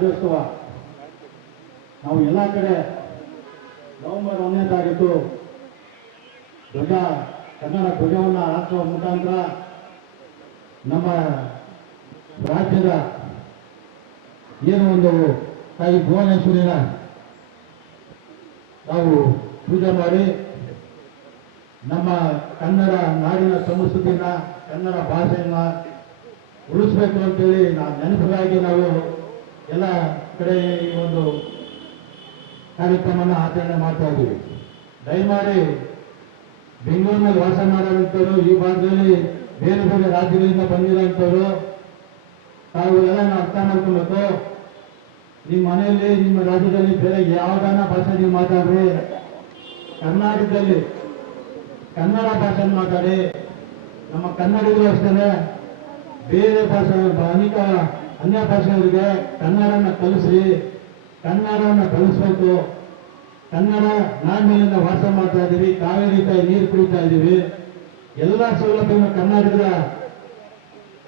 ರಾಜ್ಯೋತ್ಸವ ನಾವು ಎಲ್ಲ ಕಡೆ ನವೆಂಬರ್ ಒಂದನೇ ತಾರೀಕು ಧ್ವಜ, ಕನ್ನಡ ಧ್ವಜವನ್ನು ಹಾಕುವ ಮುಖಾಂತರ ನಮ್ಮ ರಾಜ್ಯದ ಏನು ಒಂದು ತಾಯಿ ಭುವನೇಶ್ವರಿನ ನಾವು ಪೂಜೆ ಮಾಡಿ ನಮ್ಮ ಕನ್ನಡ ನಾಡಿನ ಸಂಸ್ಕೃತಿನ ಕನ್ನಡ ಭಾಷೆಯನ್ನ ಉಳಿಸ್ಬೇಕು ಅಂತೇಳಿ ನಾವು ನೆನಪಿಗಾಗಿ ನಾವು ಎಲ್ಲ ಕಡೆ ಈ ಒಂದು ಕಾರ್ಯಕ್ರಮನ ಆಚರಣೆ ಮಾಡ್ತಾ ಇದ್ದೀವಿ. ದಯಮಾಡಿ ಬೆಂಗಳೂರಿನಲ್ಲಿ ವಾಸ ಮಾಡೋಂಥವ್ರು, ಈ ಭಾಗದಲ್ಲಿ ಬೇರೆ ಬೇರೆ ರಾಜ್ಯಗಳಿಂದ ಬಂದಿರೋಂಥವ್ರು, ತಾವು ಎಲ್ಲ ಅರ್ಥ ಮಾಡ್ಕೊಬೇಕು. ನಿಮ್ಮ ಮನೆಯಲ್ಲಿ, ನಿಮ್ಮ ರಾಜ್ಯದಲ್ಲಿ ಬೇರೆ ಯಾವ್ದಾನ ಭಾಷೆ ನೀವು ಮಾತಾಡ್ರಿ. ಕರ್ನಾಟಕದಲ್ಲಿ ಕನ್ನಡ ಭಾಷೆ ಮಾತಾಡಿ. ನಮ್ಮ ಕನ್ನಡಿಗರು ಅಷ್ಟೇ ಬೇರೆ ಭಾಷೆ ಅನೇಕ ಅನ್ಯ ಭಾಷೆಯವರಿಗೆ ಕನ್ನಡನ ಕಲಿಸಿ ಕನ್ನಡವನ್ನು ಕಲಿಸ್ಬೇಕು ಕನ್ನಡ ನಾಣ್ಯದಿಂದ ವಾಸ ಮಾಡ್ತಾ ಇದ್ದೀವಿ ಕಾವೇರಿ ತಾಯಿ ನೀರು ಕುಡಿತಾ ಇದ್ದೀವಿ ಎಲ್ಲ ಸೌಲಭ್ಯವನ್ನು ಕರ್ನಾಟಕದ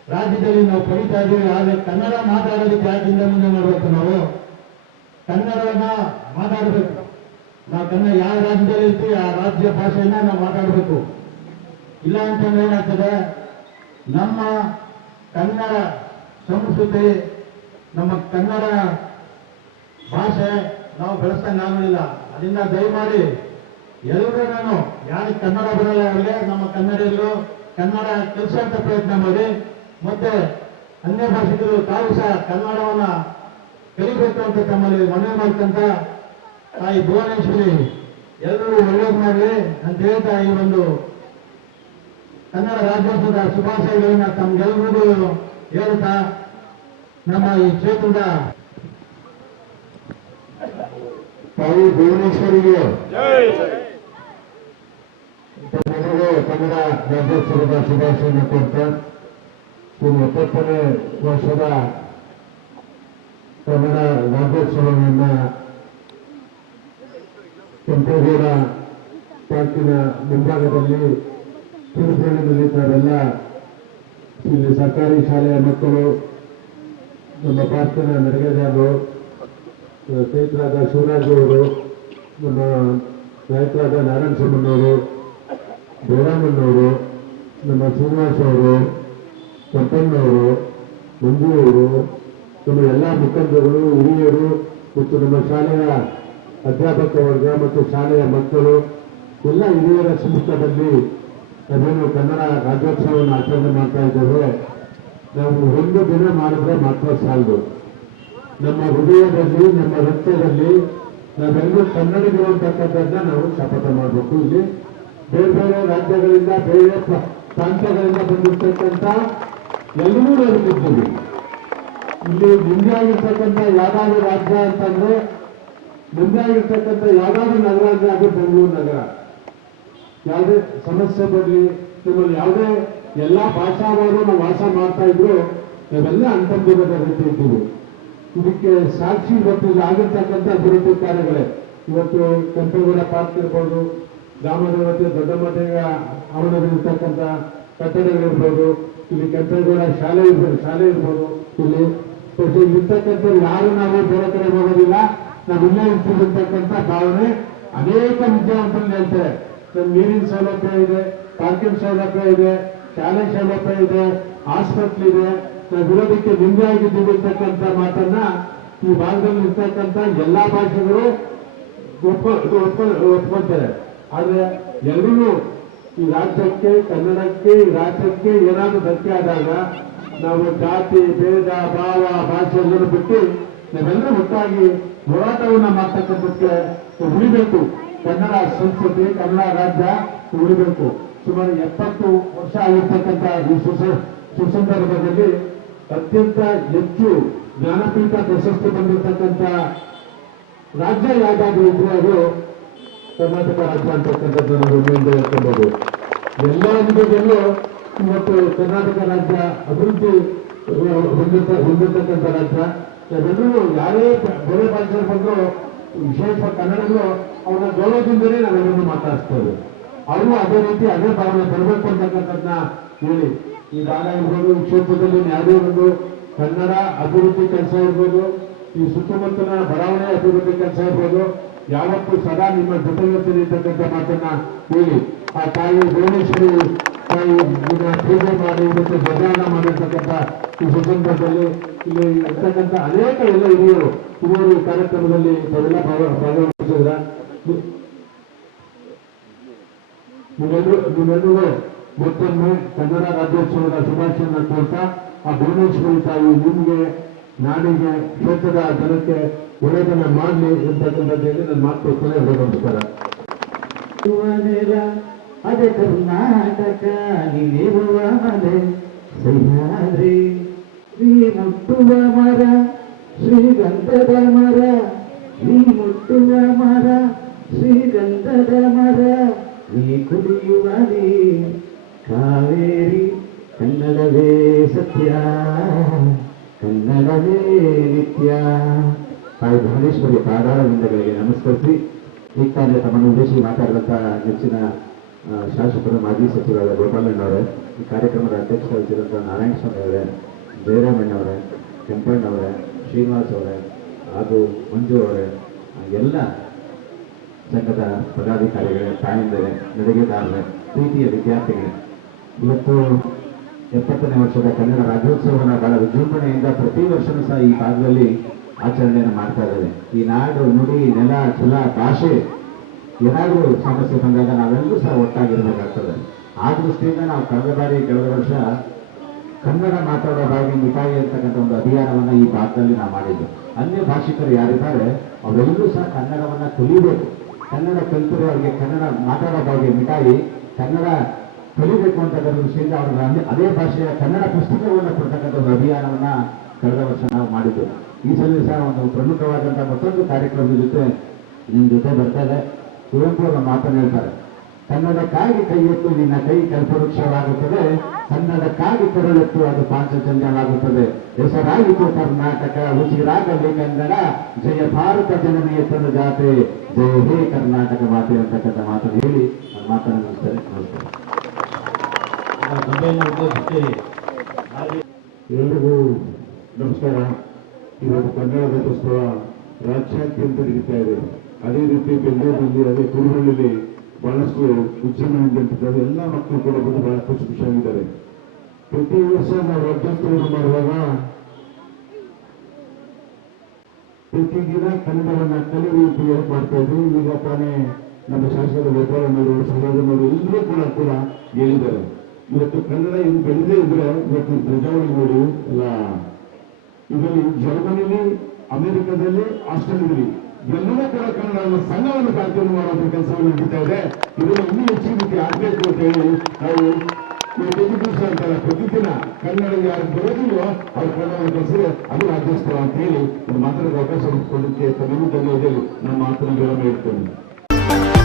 ರಾಜ್ಯದಲ್ಲಿ ನಾವು ಪಡಿತಾ ಇದ್ದೀವಿ ಆದರೆ ಕನ್ನಡ ಮಾತಾಡೋದಕ್ಕೆ ಯಾಕೆ ಹಿಂದೆ ಮುಂದೆ ಮಾಡಬೇಕು ನಾವು? ಕನ್ನಡವನ್ನ ಮಾತಾಡಬೇಕು. ನಾವು ಕನ್ನಡ ಯಾವ ರಾಜ್ಯದಲ್ಲಿ ಇರ್ತೀವಿ, ಆ ರಾಜ್ಯ ಭಾಷೆಯನ್ನ ನಾವು ಮಾತಾಡಬೇಕು. ಇಲ್ಲ ಅಂತಂದ್ರೆ ಏನಾಗ್ತದೆ? ನಮ್ಮ ಕನ್ನಡ ಸಂಸ್ಕೃತಿ ನಮ್ಮ ಕನ್ನಡ ಭಾಷೆ ನಾವು ಬೆಳೆಸ್ದಂಗೆ ಆಗಲಿಲ್ಲ. ಅದರಿಂದ ದಯಮಾಡಿ ಎಲ್ಲರೂ ನಾನು ಯಾರಿಗೆ ಕನ್ನಡ ಬರಲ್ಲ ಅವರಿಗೆ, ನಮ್ಮ ಕನ್ನಡಿಗರು ಕನ್ನಡ ಕಲಿಸುವಂತ ಪ್ರಯತ್ನ ಮಾಡಿ, ಮತ್ತೆ ಅನ್ಯ ಭಾಷಿಕರು ತಾವು ಸಹ ಕನ್ನಡವನ್ನ ಕಲಿಬೇಕು ಅಂತ ತಮ್ಮಲ್ಲಿ ಮನವಿ ಮಾಡ್ತಂತ ತಾಯಿ ಭುವನೇಶ್ವರಿ ಎಲ್ಲರೂ ಒಳ್ಳೇದು ಮಾಡಲಿ ಅಂತ ಹೇಳ್ತಾ ಈ ಒಂದು ಕನ್ನಡ ರಾಜ್ಯೋತ್ಸವದ ಶುಭಾಶಯಗಳನ್ನ ತಮ್ಗೆಲ್ಲರಿಗೂ ಹೇಳ್ತಾ ನಮ್ಮ ಈ ಕ್ಷೇತ್ರದ ತಾಯಿ ಭುವನೇಶ್ವರಿಗೆ ಕನ್ನಡ ರಾಜ್ಯೋತ್ಸವದ ಶುಭಾಶಯವನ್ನು ಕೊಡ್ತಾ ಇನ್ನು ಎಪ್ಪತ್ತನೇ ವರ್ಷದ ಕನ್ನಡ ರಾಜ್ಯೋತ್ಸವವನ್ನ ಕೆಂಪೇಗೌಡ ಪಾರ್ಕಿನ ಮುಂಭಾಗದಲ್ಲಿ ತಿರುಪತಿ ನಡೀತಾರೆಲ್ಲ ಇಲ್ಲಿ ಸರ್ಕಾರಿ ಶಾಲೆಯ ಮಕ್ಕಳು ನಮ್ಮ ಪಾರ್ಕಿನ ನಡಗೇದಾರರು ಸ್ನೇಹಿತರಾದ ಶಿವರಾಜ್ ಅವರು, ನಮ್ಮ ನಾಯಕರಾದ ನಾರಾಯಣ ಸ್ವಾಮಣ್ಣವರು ಬೇರಾಮಣ್ಣವರು ನಮ್ಮ ಶ್ರೀನಿವಾಸ್ ಅವರು ಸಂಪನ್ನವರು ಮಂಜು ಅವರು ನಮ್ಮ ಎಲ್ಲ ಮುಖಂಡರುಗಳು ಹಿರಿಯರು ಮತ್ತು ನಮ್ಮ ಶಾಲೆಯ ಅಧ್ಯಾಪಕ ವರ್ಗ ಮತ್ತು ಶಾಲೆಯ ಮಕ್ಕಳು, ಎಲ್ಲ ಹಿರಿಯರ ಸಮ್ಮುಖದಲ್ಲಿ ಅದೇನು ಕನ್ನಡ ರಾಜ್ಯೋತ್ಸವವನ್ನು ಆಚರಣೆ ಮಾಡ್ತಾ ಇದ್ದೇವೆ. ನಾವು ಒಂದು ದಿನ ಮಾಡಿದ್ರೆ ಮಾತ್ರ ಸಾಲದು. ನಮ್ಮ ಹೃದಯದಲ್ಲಿ, ನಮ್ಮ ರಕ್ತದಲ್ಲಿ, ನಾವೆಲ್ಲರೂ ಕನ್ನಡಿಗರು ಅಂತಕ್ಕಂಥದ್ದನ್ನ ನಾವು ಶಪಥ ಮಾಡಬೇಕು. ಇಲ್ಲಿ ಬೇರೆ ಬೇರೆ ರಾಜ್ಯಗಳಿಂದ, ಬೇರೆ ಪ್ರ- ಪ್ರಾಂತ್ಯಗಳಿಂದ ಬಂದಿರ್ತಕ್ಕಂಥ ಎಲ್ಲರೂ ನಾವು ಇದ್ದೀವಿ. ಇಲ್ಲಿ ನಿಮ್ಮದೇ ಆಗಿರ್ತಕ್ಕಂಥ ಯಾವ್ದಾದ್ರು ರಾಜ್ಯ ಅಂತಂದ್ರೆ ನಿಮ್ಮದೇ ಆಗಿರ್ತಕ್ಕಂಥ ಯಾವ್ದಾದ್ರು ನಗರ ಅಂದ್ರೆ ಅದು ಬೆಂಗಳೂರು ನಗರ. ಯಾವುದೇ ಸಮಸ್ಯೆ ಬರಲಿ, ನಿಮ್ಮಲ್ಲಿ ಯಾವುದೇ ಎಲ್ಲಾ ಭಾಷಾವಾರು ನಾವು ವಾಸ ಮಾಡ್ತಾ ಇದ್ರು, ನಾವೆಲ್ಲ ಅಂತಂದಿರದ ರೀತಿ ಇದ್ದೀವಿ. ಇದಕ್ಕೆ ಸಾಕ್ಷಿ ಇವತ್ತು ಆಗಿರ್ತಕ್ಕಂಥ ಅಭಿವೃದ್ಧಿ ಕಾರ್ಯಗಳೇ. ಇವತ್ತು ಕೆಂಪೇಗೌಡ ಪಾರ್ಕ್ ಇರ್ಬೋದು ಗ್ರಾಮದೇವತೆ ದೊಡ್ಡಮಠಗ ಆವರಣದಲ್ಲಿರ್ತಕ್ಕಂಥ ಕಟ್ಟಡಗಳಿರ್ಬೋದು, ಇಲ್ಲಿ ಕೆಂಪೇಗೌಡ ಶಾಲೆ ಇರ್ಬೋದು ಶಾಲೆ ಇರ್ಬೋದು, ಇಲ್ಲಿ ಇರ್ತಕ್ಕಂಥ ಯಾರು ನಾವು ಬೇರೆ ಕಡೆ ಹೋಗೋದಿಲ್ಲ, ನಾವು ಇಲ್ಲೇ ಇರ್ತಿರ್ತಕ್ಕಂಥ ಭಾವನೆ ಅನೇಕ ವಿದ್ಯಾವಂತರಲ್ಲಿ ಹೇಳ್ತಾರೆ. ನಮ್ಮ ನೀರಿನ ಸೌಲಭ್ಯ ಇದೆ ಪಾರ್ಕಿಂಗ್ ಸೌಲಭ್ಯ ಇದೆ ಶಾಲೆ ಸೌಲಭ್ಯ ಇದೆ ಆಸ್ಪತ್ರೆ ಇದೆ, ನಾವು ವಿರೋಧಕ್ಕೆ ನಿಮ್ಮದೇ ಆಗಿದ್ದೀವಿ ಅಂತಕ್ಕಂಥ ಮಾತನ್ನ ಈ ಭಾಗದಲ್ಲಿ ಇರ್ತಕ್ಕಂಥ ಎಲ್ಲಾ ಭಾಷೆಗಳು ಒಪ್ಕೊ ಒಪ್ಕೊ- ಒಪ್ಕೊಳ್ತಾರೆ. ಆದ್ರೆ ಎಲ್ಲರೂ ಈ ರಾಜ್ಯಕ್ಕೆ, ಕನ್ನಡಕ್ಕೆ, ಈ ರಾಜ್ಯಕ್ಕೆ ಏನಾದರೂ ಧಕ್ಕೆ ಆದಾಗ ನಾವು ಜಾತಿ, ಭೇದ, ಭಾವ, ಭಾಷೆ ಎಲ್ಲರೂ ಬಿಟ್ಟು ನಾವೆಲ್ಲರೂ ಒಟ್ಟಾಗಿ ಹೋರಾಟವನ್ನ ಮಾಡ್ತಕ್ಕಂಥಕ್ಕೆ ಉಳಿಬೇಕು. ಕನ್ನಡ ಸಂಸ್ಕೃತಿ, ಕನ್ನಡ ರಾಜ್ಯ ಉಳಿಬೇಕು. ಸುಮಾರು ಎಪ್ಪತ್ತು ವರ್ಷ ಆಗಿರ್ತಕ್ಕಂಥ ಈ ಸುಸ, ಸುಸಂದರ್ಭದಲ್ಲಿ ಅತ್ಯಂತ ಹೆಚ್ಚು ಜ್ಞಾನಪೀಠ ಪ್ರಶಸ್ತಿ ಬಂದಿರತಕ್ಕಂಥ ರಾಜ್ಯ ಯಾವ್ದಾದ್ರು ಇದ್ರೆ ಅದು ಕರ್ನಾಟಕ ರಾಜ್ಯ ಅಂತಕ್ಕಂಥದ್ದು ನಾವು ಹೆಮ್ಮೆಯಿಂದ ಹೇಳ್ಕೊಬಹುದು ಎಲ್ಲ ವಿಧದಲ್ಲೂ ಇವತ್ತು ಕರ್ನಾಟಕ ರಾಜ್ಯ ಅಭಿವೃದ್ಧಿ ಹೊಂದಿರ್ತ ಹೊಂದಿರ್ತಕ್ಕಂಥ ರಾಜ್ಯ. ಎಲ್ಲರೂ ಯಾರೇ ಬೇರೆ ಭಾಷೆ ಬಂದರೂ, ವಿಶೇಷ ಕನ್ನಡಗಳು ಅವರ ಗೌರವದಿಂದಲೇ ನಾವೆಲ್ಲರೂ ಮಾತಾಡಿಸ್ತೇವೆ ಅವರು ಅದೇ ರೀತಿ ಅದೇ ಭಾವನೆ ಬರಬೇಕು ಅಂತಕ್ಕಂಥದ್ದನ್ನ ಹೇಳಿ. ಈ ಭಾಗ ಇರ್ಬೋದು ಈ ಕ್ಷೇತ್ರದಲ್ಲಿ ಯಾವುದೇ ಒಂದು ಕನ್ನಡ ಅಭಿವೃದ್ಧಿ ಕೆಲಸ ಇರ್ಬೋದು, ಈ ಸುತ್ತಮುತ್ತಲ ಬಡಾವಣೆ ಅಭಿವೃದ್ಧಿ ಕೆಲಸ ಇರ್ಬೋದು, ಯಾವತ್ತೂ ಸದಾ ನಿಮ್ಮ ಜೊತೆಗಿರ್ತೀನಿ ಅಂತಕ್ಕಂಥ ಮಾತನ್ನ ಹೇಳಿ. ಆ ತಾಯಿ ಭುವನೇಶ್ವರಿ ತಾಯಿ ಪೂಜೆ ಮಾಡಿ ಮತ್ತು ಧ್ವಜಾನ ಮಾಡಿರ್ತಕ್ಕಂಥ ಈ ಸುಸಂದರ್ಭದಲ್ಲಿ ಇಲ್ಲಿ ಇರ್ತಕ್ಕಂಥ ಅನೇಕ ಎಲ್ಲ ಹಿರಿಯರು ಇವರು ಕಾರ್ಯಕ್ರಮದಲ್ಲಿ ತಾವೆಲ್ಲ ಭಾಗ- ಭಾಗವಹಿಸಿದ್ರ ನೀವೆಲ್ಲರೂ ನೀವೆಲ್ಲರೂ ಮತ್ತೊಮ್ಮೆ ಕನ್ನಡ ರಾಜ್ಯೋತ್ಸವದ ಶುಭಾಶಯವನ್ನು ಕೋರ್ತಾ ಆ ಭುವನೇಶ್ವರಿ ತಾಯಿ ನಿಮಗೆ ನಾಡಿಗೆ ಕ್ಷೇತ್ರದ ಜನಕ್ಕೆ ಒಳ್ಳೆಯದನ್ನ ಮಾಡಲಿ ಅಂತಕ್ಕಂಥದ್ದು ಹೇಳಿ ನನ್ನ ಮಾತು ಕೊನೆ ನಮಸ್ಕಾರ ಅದೇ ಕರ್ನಾಟಕ ನೀರುವ ಮನೆ ಸಹ್ಯಾದ್ರಿ ಶ್ರೀ ಮುಟ್ಟುವ ಮರ ಶ್ರೀಗಂಧದ ಮರ ನಿತ್ಯ ತಾಯಿ ಭುವನೇಶ್ವರಿ ಪಾದಾರವಿಂದಗಳಿಗೆ ನಮಸ್ಕರಿಸಿ ಈ ತಮ್ಮನ್ನು ಉದ್ದೇಶಿಸಿ ಮಾತಾಡಿದಂತಹ ನೆಚ್ಚಿನ ಶಾಸಕರು ಮಾಜಿ ಸಚಿವರಾದ ಗೋಪಾಲಣ್ಣವರೇ ಈ ಕಾರ್ಯಕ್ರಮದ ನಾರಾಯಣ ಸ್ವಾಮಿ ಅವರೇ, ಜಯರಾಮಣ್ಣ ಅವರೇ, ಕೆಂಪಣ್ಣ ಅವರೇ, ಶ್ರೀನಿವಾಸ್ ಅವರೇ, ಹಾಗೂ ಮಂಜು ಅವರೇ ಎಲ್ಲ ಸಂಘದ ಪದಾಧಿಕಾರಿಗಳೇ, ತಾಯಿಂದರೆ ನಡಿಗೆದಾರರೇ ಪ್ರೀತಿಯ ವಿದ್ಯಾರ್ಥಿಗಳೇ. ಇವತ್ತು ಎಪ್ಪತ್ತನೇ ವರ್ಷದ ಕನ್ನಡ ರಾಜ್ಯೋತ್ಸವನ ಬಹಳ ವಿಜೃಂಭಣೆಯಿಂದ ಪ್ರತಿ ವರ್ಷವೂ ಸಹ ಈ ಕಾಲದಲ್ಲಿ ಆಚರಣೆಯನ್ನು ಮಾಡ್ತಾ ಇದ್ದಾರೆ ಈ ನಾಡು, ನುಡಿ, ನೆಲ ಜಲ ಭಾಷೆ, ಏನಾದರೂ ಸಮಸ್ಯೆ ಬಂದಾಗ ನಾವೆಲ್ಲರೂ ಸಹ ಒಟ್ಟಾಗಿರಬೇಕಾಗ್ತದೆ. ಆ ದೃಷ್ಟಿಯಿಂದ ನಾವು ಕಳೆದ ಬಾರಿ ಕಳೆದ ವರ್ಷ ಕನ್ನಡ ಮಾತಾಡೋ ಬಾಗಿ ಮಿಠಾಯಿ ಅಂತಕ್ಕಂಥ ಒಂದು ಅಭಿಯಾನವನ್ನು ಈ ಭಾಗದಲ್ಲಿ ನಾವು ಮಾಡಿದ್ದು ಅನ್ಯ ಭಾಷಿಕರು ಯಾರಿದ್ದಾರೆ, ಅವರೆಲ್ಲರೂ ಸಹ ಕನ್ನಡವನ್ನ ಕಲಿಬೇಕು ಕನ್ನಡ ಕಲಿತರೆ ಅವರಿಗೆ ಕನ್ನಡ ಮಾತಾಡೋ ಬಾಗಿ ಮಿಠಾಯಿ, ಕನ್ನಡ ಕಲಿಬೇಕು ಅಂತಕ್ಕಂಥ ದೃಷ್ಟಿಯಿಂದ ಅವರು ಅದೇ- ಅದೇ ಭಾಷೆಯ ಕನ್ನಡ ಪುಸ್ತಕವನ್ನು ಕೊಡ್ತಕ್ಕಂಥ ಅಭಿಯಾನವನ್ನ ಕಳೆದ ವರ್ಷ ನಾವು ಮಾಡಿದ್ದು ಈ ಸಲ ಸಹ ಒಂದು ಪ್ರಮುಖವಾದಂತಹ ಮತ್ತೊಂದು ಕಾರ್ಯಕ್ರಮದ ಜೊತೆ ನಿಮ್ ಜೊತೆ ಬರ್ತಾ ಇದೆ. ಕುವೆಂಪು ಅವರ ಮಾತನ್ನು ಹೇಳ್ತಾರೆ ಕನ್ನಡಕ್ಕಾಗಿ ಕೈ ಎತ್ತು, ನಿನ್ನ ಕೈ ಕಲ್ಪವೃಕ್ಷವಾಗುತ್ತದೆ. ಕನ್ನಡಕ್ಕಾಗಿ ಕೊರಳೆತ್ತು ಅದು ಪಾಂಚಜನ್ಯವಾಗುತ್ತದೆ. ಹೆಸರಾಗಿತ್ತು ಕರ್ನಾಟಕ, ಉಸಿರಾಗಲಿ ಕನ್ನಡ ಜಯ ಭಾರತ ಜನನಿಯ ತನ್ನ ಜಾತೆ. ಜಯ ಹೇ ಕರ್ನಾಟಕ ಮಾತೆ ಅಂತಕ್ಕಂಥ ಮಾತನ್ನು ಹೇಳಿ ಮಾತನಾಡುತ್ತೇನೆ ನಮಸ್ಕಾರ. ಸಭೆಯನ್ನು ಉದ್ದೇಶಿಸಿ ಎಲ್ರಿಗೂ ನಮಸ್ಕಾರ. ಇವತ್ತು ಕನ್ನಡ ರಾಜ್ಯೋತ್ಸವ ರಾಜ್ಯಾದ್ಯಂತ ನಡೀತಾ ಇದೆ. ಅದೇ ರೀತಿ ಬೆಂಗಳೂರಿನಲ್ಲಿ, ಅದೇ ಕುರುಹಳ್ಳಿಯಲ್ಲಿ ಬಹಳಷ್ಟು ವಿಜೃಂಭಣೆ ನಡೀತಿದ್ದಾರೆ ಎಲ್ಲ ಮಕ್ಕಳು ಕೂಡ ಬಂದು ಬಹಳ ಖುಷಿ ಖುಷಿಯಾಗಿದ್ದಾರೆ. ಪ್ರತಿ ವರ್ಷ ನಾವು ರಾಜ್ಯೋತ್ಸವ ಮಾಡುವಾಗ ಪ್ರತಿದಿನ ಕನ್ನಡವನ್ನ ಕಲಿಯುವ ರೀತಿಯಲ್ಲಿ ಮಾಡ್ತಾ ಇದ್ವಿ ಈಗ ತಾನೇ ನಮ್ಮ ಶಾಸಕರ ಗೋಪಾಲನವರು ಸಮಾಜನವರು ಎಲ್ಲರೂ ಕೂಡ ಕೂಡ ಹೇಳಿದ್ದಾರೆ. ಇವತ್ತು ಕನ್ನಡ ಇದು ಬೆಳೆದೇ ಇದ್ರೆ ಇವತ್ತು ಪ್ರಜಾವಳಿ ನೋಡಿ ಎಲ್ಲ ಇದರಲ್ಲಿ ಜರ್ಮನಿಲಿ, ಅಮೆರಿಕದಲ್ಲಿ, ಆಸ್ಟ್ರೇಲಿಯಾದಲ್ಲಿ ಎಲ್ಲರೂ ಕೂಡ ಕನ್ನಡವನ್ನು ಸಂಘವನ್ನು ಕಾರ್ಯಕ್ರಮ ಮಾಡುವಂತ ಕೆಲಸವನ್ನು ನಡೀತಾ ಇದೆ. ಇದನ್ನು ಇನ್ನೂ ಹೆಚ್ಚಿನ ರೀತಿ ಆಗ್ಬೇಕು ಅಂತ ಹೇಳಿ ನಾವು ಇವತ್ತು ದಿವಸ ಅಂತಲ್ಲ ಪ್ರತಿದಿನ ಕನ್ನಡ ಯಾರು ಬರೋದಿಲ್ವೋ ಅವ್ರ ಕನ್ನಡವನ್ನು ಕಲಿಸಿದ್ರೆ ಅದು ರಾಜ್ಯೋತ್ಸವ ಅಂತ ಹೇಳಿ ಒಂದು ಮಾತಾಡೋಕೆ ಅವಕಾಶ ಕೊಡುತ್ತೆ ತಮಗೂ ಧನ್ಯವಾದ ಹೇಳಿ ನಮ್ಮ ಮಾತನ್ನು ವಿರಾಮ ಇಡ್ತೇನೆ